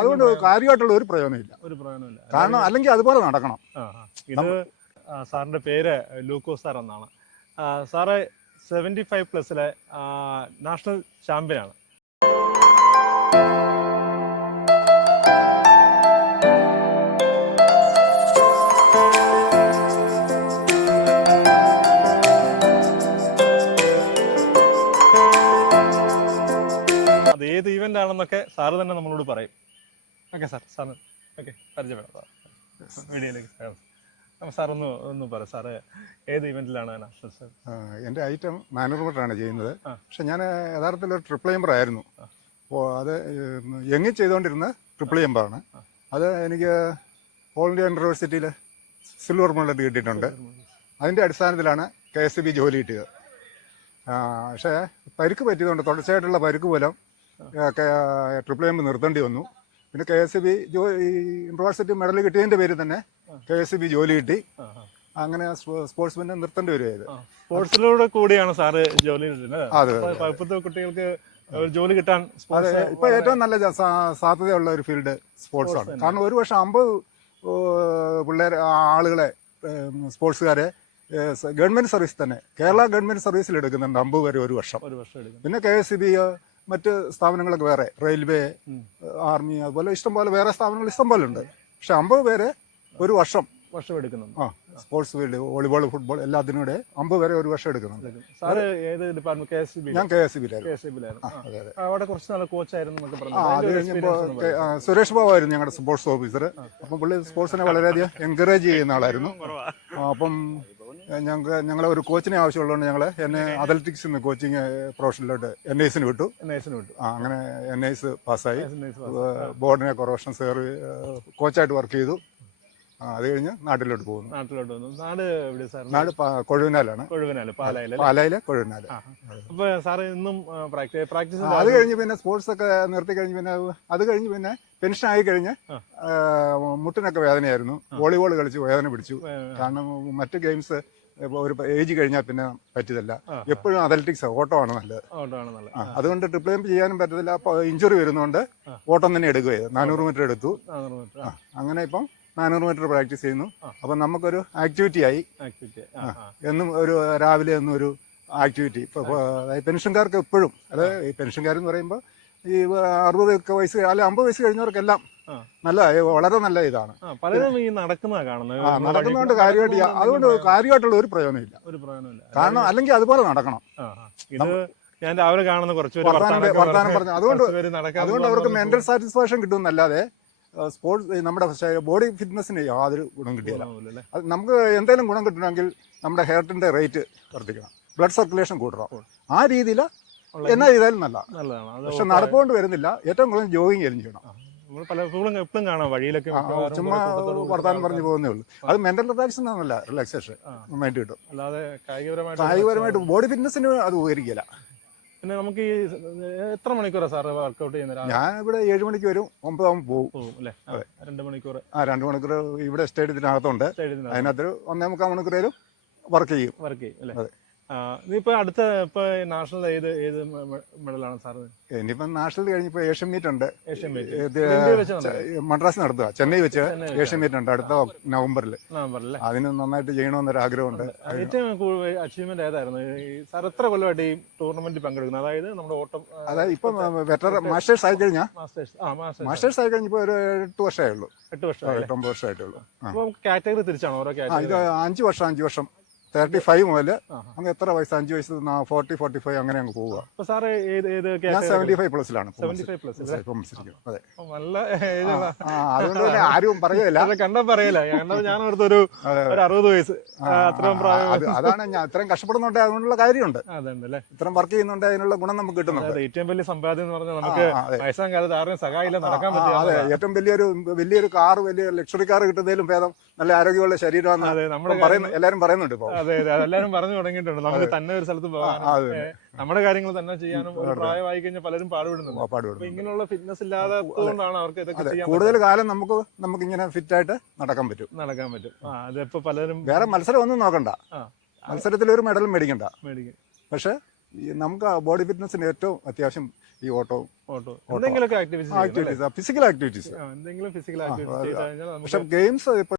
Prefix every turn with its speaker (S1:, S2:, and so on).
S1: അതുകൊണ്ട് കാര്യമായിട്ടുള്ള ഒരു പ്രയോജനമില്ല.
S2: ഒരു പ്രയോജനമില്ല.
S1: കാരണം അല്ലെങ്കിൽ അതുപോലെ നടക്കണം.
S2: ഇത് സാറിന്റെ പേര് ലൂക്കോ സാർ എന്നാണ്. സാറ് സെവന്റി ഫൈവ് പ്ലസിലെ നാഷണൽ ചാമ്പ്യനാണ് അത് ഏത് ഈവന്റ് ആണെന്നൊക്കെ സാറ് തന്നെ നമ്മളോട് പറയും. ഓക്കെ സാർ സാറിന് ഓക്കെ പരിചയപ്പെടാം സാർ. വീഡിയോയിലേക്ക് സ്വാഗതം. അപ്പോൾ സാർ ഒന്ന് ഒന്ന് പറ സാറ് ഏത് ഇവന്റിലാണ് നാഷണൽ സാർ
S1: ആ, എന്റെ ഐറ്റം മീറ്ററാണ് ചെയ്യുന്നത്. പക്ഷെ ഞാൻ യഥാർത്ഥത്തിൽ ഒരു ട്രിപ്പിൾ എംബർ ആയിരുന്നു. അപ്പോൾ അത് എങ്ങി ചെയ്തുകൊണ്ടിരുന്ന ട്രിപ്പിൾ എംബറാണ് അത് എനിക്ക് ഓൾ ഇന്ത്യ യൂണിവേഴ്സിറ്റിയിൽ സിൽവർ മെഡൽ കിട്ടിയിട്ടുണ്ട്. അതിന്റെ അടിസ്ഥാനത്തിലാണ് കെ എസ് ബി ജോലി കിട്ടിയത്. പക്ഷേ പരിക്ക് പറ്റിയതുകൊണ്ട് തുടർച്ചയായിട്ടുള്ള പരിക്ക് മൂലം ട്രിപ്പിൾ എം നിർത്തേണ്ടി വന്നു. പിന്നെ കെ എസ് ബി ജോ ഈ യൂണിവേഴ്സിറ്റി മെഡൽ കിട്ടിയതിന്റെ പേരിൽ തന്നെ കെ എസ് ബി ജോലി കിട്ടി. അങ്ങനെ സ്പോർട്സ്മെന്നെ നിർത്തേണ്ടി വരുമായത്
S2: സ്പോർട്സിലൂടെ കൂടിയാണ് സാറ് ജോലി ഇപ്പോഴത്തെ കുട്ടികൾക്ക് ജോലി കിട്ടാൻ
S1: അതെ ഇപ്പൊ ഏറ്റവും നല്ല സാധ്യതയുള്ള ഒരു ഫീൽഡ് സ്പോർട്സ് ആണ്. കാരണം ഒരു വർഷം അമ്പത് പിള്ളേർ ആളുകളെ സ്പോർട്സുകാരെ ഗവൺമെന്റ് സർവീസ് തന്നെ കേരള ഗവൺമെന്റ് സർവീസിൽ എടുക്കുന്നുണ്ട് അമ്പത് പേര് ഒരു വർഷം. പിന്നെ കെ എസ് ബി മറ്റ് സ്ഥാപനങ്ങളൊക്കെ വേറെ. റെയിൽവേ ആർമി അതുപോലെ ഇഷ്ടംപോലെ വേറെ സ്ഥാപനങ്ങൾ ഇഷ്ടംപോലെ ഉണ്ട് പക്ഷെ അമ്പത് പേരെ ഒരു വർഷം.
S2: വർഷം എടുക്കുന്നു
S1: ആ സ്പോർട്സ് ഫീൽഡ് വോളിബോൾ ഫുട്ബോൾ എല്ലാത്തിനും കൂടെ അമ്പത് പേരെ ഒരു വർഷം എടുക്കുന്നുണ്ട്.
S2: സാറ് ഏത് ഡിപ്പാർട്ട്മെന്റ് കെ എസ് ബി
S1: ഞാൻ കെ എസ് ബിയിലായിരുന്നു
S2: കെ എസ് ബിയിലായിരുന്നു
S1: അതെ
S2: അവിടെ കുറച്ച് നല്ല കോച്ചായിരുന്നു
S1: കഴിഞ്ഞപ്പോൾ. സുരേഷ് ബാബു ആയിരുന്നു ഞങ്ങളുടെ സ്പോർട്സ് ഓഫീസർ അപ്പം പുള്ളി സ്പോർട്സിനെ വളരെയധികം എൻകറേജ് ചെയ്യുന്ന ആളായിരുന്നു. അപ്പം ഞങ്ങൾക്ക് ഞങ്ങളെ ഒരു കോച്ചിനെ ആവശ്യമുള്ളതുകൊണ്ട് ഞങ്ങൾ എന്നെ അത്ലറ്റിക്സ് നിന്ന് കോച്ചിങ് പ്രൊഫഷനിലോട്ട് എൻ ഐസിന് വിട്ടു.
S2: എൻ ഐസിന് വിട്ടു.
S1: ആ അങ്ങനെ എൻ ഐസ് പാസ്സായി ബോർഡിനെ കുറവേഷൻ സേറി കോച്ചായിട്ട് വർക്ക് ചെയ്തു. ആ, അത് കഴിഞ്ഞ് നാട്ടിലോട്ട് പോകുന്നു.
S2: നാട്ടിലോട്ട് പോകുന്നു നാട് എവിടെ സാർ
S1: നാട് കൊഴുവിനാലാണ്.
S2: കൊഴുവനാല് പാലായിൽ
S1: പാലായിലെ കൊഴുവിനാല്.
S2: അപ്പൊ സാറ് ഇന്നും പ്രാക്ടീസ് പ്രാക്ടീസ്
S1: അത് കഴിഞ്ഞ് പിന്നെ സ്പോർട്സ് ഒക്കെ നിർത്തി കഴിഞ്ഞ് പിന്നെ അത് കഴിഞ്ഞ് പിന്നെ പെൻഷൻ ആയി കഴിഞ്ഞ് മുട്ടിനൊക്കെ വേദനയായിരുന്നു. വോളിബോൾ കളിച്ച് വേദന പിടിച്ചു. കാരണം മറ്റു ഗെയിംസ് ഒരു ഏജ് കഴിഞ്ഞാൽ പിന്നെ പറ്റിയതല്ല.
S2: എപ്പോഴും
S1: എപ്പോഴും ഓട്ടോ ആണ് നല്ലത്. അതുകൊണ്ട് ട്രിപ്പിൾ എം ചെയ്യാനും പറ്റത്തില്ല. അപ്പോൾ ഇഞ്ചുറി വരുന്നതുകൊണ്ട്
S2: ആ.
S1: ഓട്ടം തന്നെ എടുക്കുക നാനൂറ് മീറ്റർ എടുത്തു. അങ്ങനെ ഇപ്പം നാനൂറ് മീറ്റർ പ്രാക്ടീസ് ചെയ്യുന്നു.
S2: അപ്പൊ
S1: അപ്പം നമുക്കൊരു ആക്ടിവിറ്റി ആയി. എന്നും ഒരു രാവിലെ എന്നും ഒരു ആക്ടിവിറ്റി ഇപ്പോൾ പെൻഷൻകാർക്ക് എപ്പോഴും അതായത് പെൻഷൻകാരെന്ന് പറയുമ്പോൾ ഈ അറുപത് വയസ്സ് അല്ലെ അമ്പത് വയസ്സ് കഴിഞ്ഞവർക്കെല്ലാം. നല്ല വളരെ നല്ല ഇതാണ്.
S2: പലരും ഈ കാണുന്നത്.
S1: ആ നടക്കുന്നതുകൊണ്ട് കാര്യമായിട്ട് അതുകൊണ്ട് കാര്യമായിട്ടുള്ള ഒരു പ്രയോജനമില്ല
S2: ഒരു പ്രയോജനമില്ല
S1: കാരണം അല്ലെങ്കിൽ അതുപോലെ നടക്കണം.
S2: ഞാൻ രാവിലെ കാണുന്ന കുറച്ച്
S1: വർത്താനം
S2: പറഞ്ഞു
S1: അതുകൊണ്ട് അതുകൊണ്ട് അവർക്ക് മെന്റൽ സാറ്റിസ്ഫാക്ഷൻ കിട്ടുമെന്നല്ലാതെ സ്പോർട്സ് നമ്മുടെ ബോഡി ഫിറ്റ്നസിന് യാതൊരു ഗുണം കിട്ടിയില്ല. നമുക്ക് എന്തെങ്കിലും ഗുണം കിട്ടണമെങ്കിൽ നമ്മുടെ ഹെയർട്ടിന്റെ റേറ്റ് വർദ്ധിക്കണം. ബ്ലഡ് സർക്കുലേഷൻ കൂട്ടണം ആ രീതിയിൽ
S2: ഉള്ള
S1: എന്നാ ചെയ്താലും നല്ല
S2: നല്ലതാണ്.
S1: പക്ഷെ നടപ്പുകൊണ്ട് വരുന്നില്ല. ഏറ്റവും കൂടുതൽ ജോഗിങ് ആയിരുന്നു ചെയ്യണം.
S2: നമ്മൾ പലപ്പോഴും എപ്പോഴും കാണാം. വഴിയിലൊക്കെ
S1: ചുമ്മാ വർത്താനം പറഞ്ഞു പോകുന്നേ ഉള്ളൂ. അത് മെന്റൽ റിലാക്സേഷൻ ആണല്ല റിലാക്സേഷൻ. നന്നായിട്ട് കിട്ടും.
S2: അല്ലാതെ കായികപരമായിട്ട്
S1: കായികപരമായിട്ട് ബോഡി ഫിറ്റ്നസിന് അത് ഉപകരിക്കില്ല.
S2: പിന്നെ നമുക്ക് ഈ എത്ര മണിക്കൂറാണ് സാറ് വർക്ക്ഔട്ട് ചെയ്യുന്ന
S1: ഞാൻ ഇവിടെ ഏഴ് മണിക്ക് വരും ഒമ്പതാകുമ്പോൾ പോകും
S2: അല്ലേ? രണ്ട് മണിക്കൂർ
S1: ആ രണ്ട് മണിക്കൂർ ഇവിടെ സ്റ്റേഡിയത്തിനകത്തുണ്ട് അതിനകത്ത് ഒന്നേ മുക്കാൽ മണിക്കൂറേലും വർക്ക് ചെയ്യും.
S2: വർക്ക് ചെയ്യും അല്ലേ? ഇതിപ്പോ അടുത്ത ഇപ്പൊ നാഷണൽ ഏത് ഏത് മെഡലാണ് സാറ്?
S1: ഇനിയിപ്പം നാഷണൽ കഴിഞ്ഞിപ്പോ ഏഷ്യൻ മീറ്റ് ഉണ്ട്.
S2: Asian meet.
S1: മദ്രാസ് നടത്തുക ചെന്നൈ വെച്ച് ഏഷ്യൻ മീറ്റ് ഉണ്ട് അടുത്ത നവംബറിൽ
S2: നവംബറിൽ
S1: അതിന് നന്നായിട്ട് ചെയ്യണമെന്നൊരു ആഗ്രഹമുണ്ട്
S2: ഏറ്റവും കൂടുതൽ അച്ചീവ്മെന്റ് ഏതായിരുന്നു? സാർ എത്ര കൊല്ലമായിട്ട് ഈ ടൂർണമെന്റിൽ പങ്കെടുക്കുന്നത്? അതായത് നമ്മുടെ ഓട്ടം
S1: അതായത് ഇപ്പൊ വെറ്റർ മാസ്റ്റേഴ്സ് ആയി കഴിഞ്ഞാൽ
S2: മാസ്റ്റേഴ്സ്
S1: ആയി. കഴിഞ്ഞപ്പോ ഒരു എട്ട് വർഷമേ ഉള്ളൂ.
S2: എട്ട് വർഷം
S1: എട്ടൊമ്പത്
S2: വർഷമായിട്ടുള്ളൂ. കാറ്റഗറി തിരിച്ചാണ്? ഓരോ
S1: ഇത്
S2: കാറ്റഗറി
S1: അഞ്ച് വർഷം അഞ്ച് വർഷം. തേർട്ടി ഫൈവ് മുതൽ അങ്ങ് എത്ര വയസ്സ്? അഞ്ച് വയസ്സ് ഫോർട്ടി ഫോർട്ടി ഫൈവ് അങ്ങനെ അങ്ങ് പോവുക. ഞാൻ സെവന്റി ഫൈവ് പ്ലസിലാണ് അതെ. അതുകൊണ്ട് തന്നെ ആരും
S2: കണ്ടാ പറയില്ല ഞാൻ ഒരു അറുപത് വയസ്സ്.
S1: അതാണ് ഞാൻ ഇത്രയും കഷ്ടപ്പെടുന്നുണ്ട് അതുകൊണ്ടുള്ള കാര്യമുണ്ട്. ഇത്രയും വർക്ക് ചെയ്യുന്നുണ്ട് അതിനുള്ള ഗുണം നമുക്ക് കിട്ടുന്നുണ്ട്.
S2: ഏറ്റവും വലിയ സമ്പാദ്യം എന്ന് പറഞ്ഞാൽ നമുക്ക്
S1: ആ, അതെ.
S2: വയസ്സാം കാലത്ത് ആരും സഹായില്ല നടക്കാൻ
S1: അതെ. ഏറ്റവും വലിയൊരു വലിയൊരു കാർ വലിയ ലക്ഷറി കാർ കിട്ടുന്നതിലും ഭേദം നല്ല ആരോഗ്യമുള്ള ശരീരമാണ് എല്ലാരും പറയുന്നുണ്ട് ഇപ്പൊ.
S2: അതെ അതെ. അതെല്ലാരും പറഞ്ഞു തുടങ്ങിയിട്ടുണ്ട്. നമുക്ക് തന്നെ ഒരു സ്ഥലത്ത് പോകാം. നമ്മുടെ കാര്യങ്ങൾ തന്നെ ചെയ്യാനും പ്രായമായി കഴിഞ്ഞാൽ പലരും പാടുപെടുന്നുണ്ട്. ഇങ്ങനെയുള്ള ഫിറ്റ്നസ് ഇല്ലാതെ ഇല്ലാത്തതുകൊണ്ടാണ് അവർക്ക് ഇതൊക്കെ ചെയ്യാൻ
S1: കൂടുതൽ കാലം നമുക്ക് നമുക്ക് ഇങ്ങനെ ഫിറ്റ് ആയിട്ട് നടക്കാൻ പറ്റും.
S2: നടക്കാൻ പറ്റും. ആ അതിപ്പോ പലരും
S1: വേറെ മത്സരം ഒന്നും നോക്കണ്ട. മത്സരത്തിൽ ഒരു മെഡൽ മേടിക്കണ്ട.
S2: മേടിക്കും.
S1: പക്ഷെ നമുക്ക് ബോഡി ഫിറ്റ്നസിന് ഏറ്റവും അത്യാവശ്യം ഈ ഓട്ടോ
S2: ഓട്ടോ. എന്തെങ്കിലും ആക്ടിവിറ്റീസ്
S1: ഫിസിക്കൽ ആക്ടിവിറ്റീസ്
S2: എന്തെങ്കിലും ഫിസിക്കൽ ആക്ടിവിറ്റീസ്
S1: പക്ഷെ ഗെയിംസ്